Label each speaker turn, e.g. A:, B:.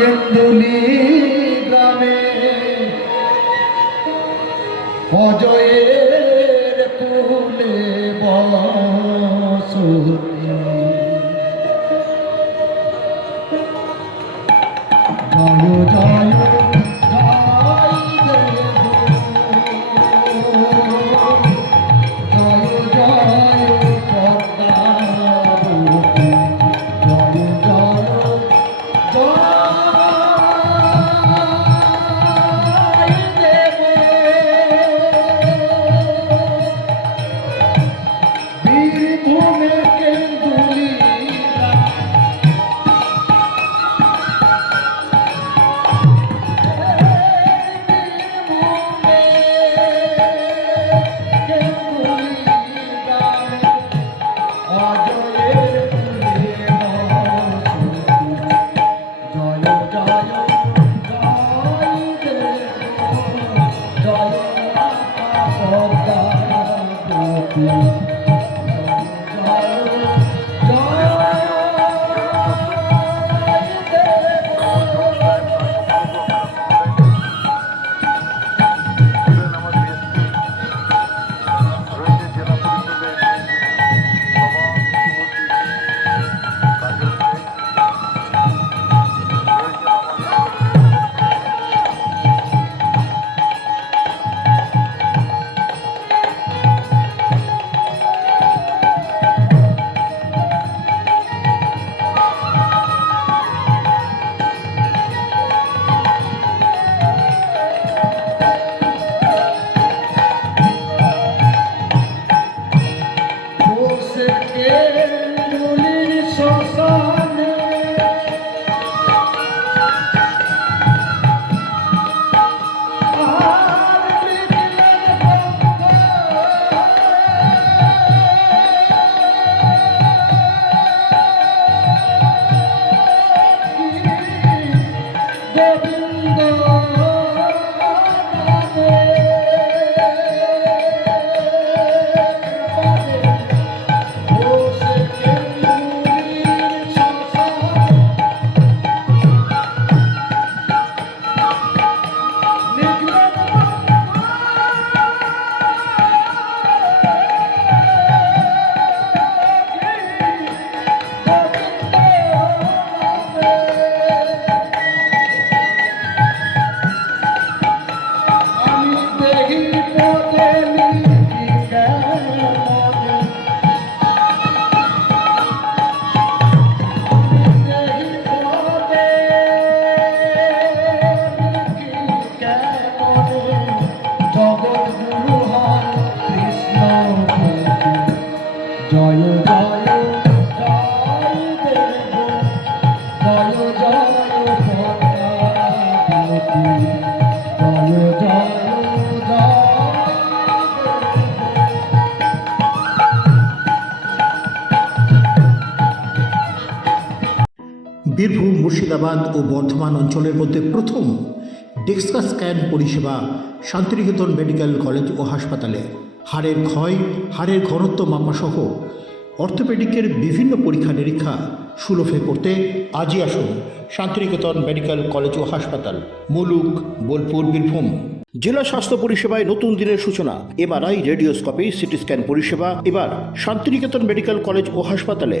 A: কেন্দুলি গ্রামে অজয়ের কুলে বসতি জয় বসে আর
B: বীরভূম, মুর্শিদাবাদ ও বর্ধমান অঞ্চলের মধ্যে প্রথম ডেক্সকা স্ক্যান পরিষেবা শান্তিনিকেতন মেডিকেল কলেজ ও হাসপাতালে। হাড়ের ক্ষয়, হাড়ের ঘনত্ব মাপাসহ অর্থোপেডিকের বিভিন্ন পরীক্ষা নিরীক্ষা সুলভে করতে আজই আসুন শান্তিনিকেতন মেডিকেল কলেজ ও হাসপাতাল, মুলুক, বোলপুর, বীরভূম। জেলা স্বাস্থ্য পরিষেবায় নতুন দিনের সূচনা এবার এমআরআই, রেডিওস্কোপি, সিটি স্ক্যান পরিষেবা, এবার শান্তিনিকেতন মেডিকেল কলেজ ও হাসপাতালে।